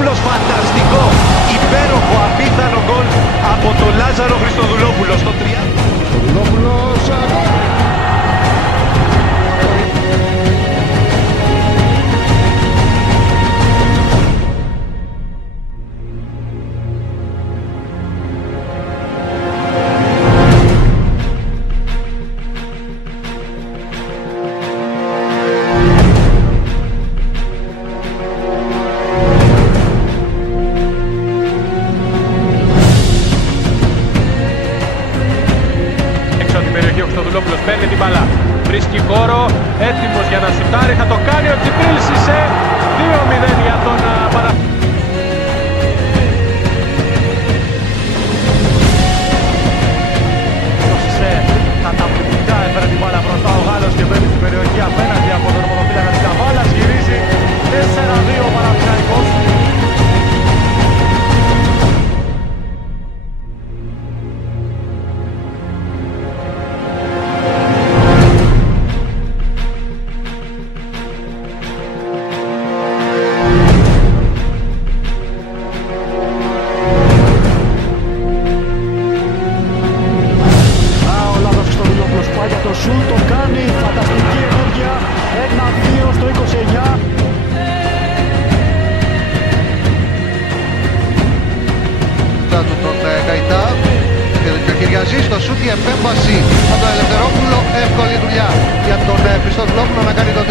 Χριστοδουλόπουλος, φανταστικό, υπέροχο, απίθανο γκολ από τον Λάζαρο Χριστοδουλόπουλο στο 30. Χριστοδουλόπουλος, ο Χριστοδουλόπουλος παίρνει την μπάλα, βρίσκει χώρο, έτοιμος για να σουτάρει, θα το κάνει ο Τζιμπρίλ Σισέ, 2-0 για τον Παναθηναϊκό. Ο Σισέ καταπληκτικά έφερε την μπάλα μπροστά, ο Γάλλος και μπαίνει στην περιοχή απέναντι από τον ορμοδοφύλακα της Καβάλας, γυρίζει 4-2 ο Παναθηναϊκός. το σουτ το κάνει, φανταστική ενέργεια, 1-2 στο 29. Του τον Καϊτά και ο Κυριαζής στο σουτ, η επέμβαση από τον Ελευθερόπουλο, εύκολη δουλειά για τον Χριστοδουλόπουλο να κάνει το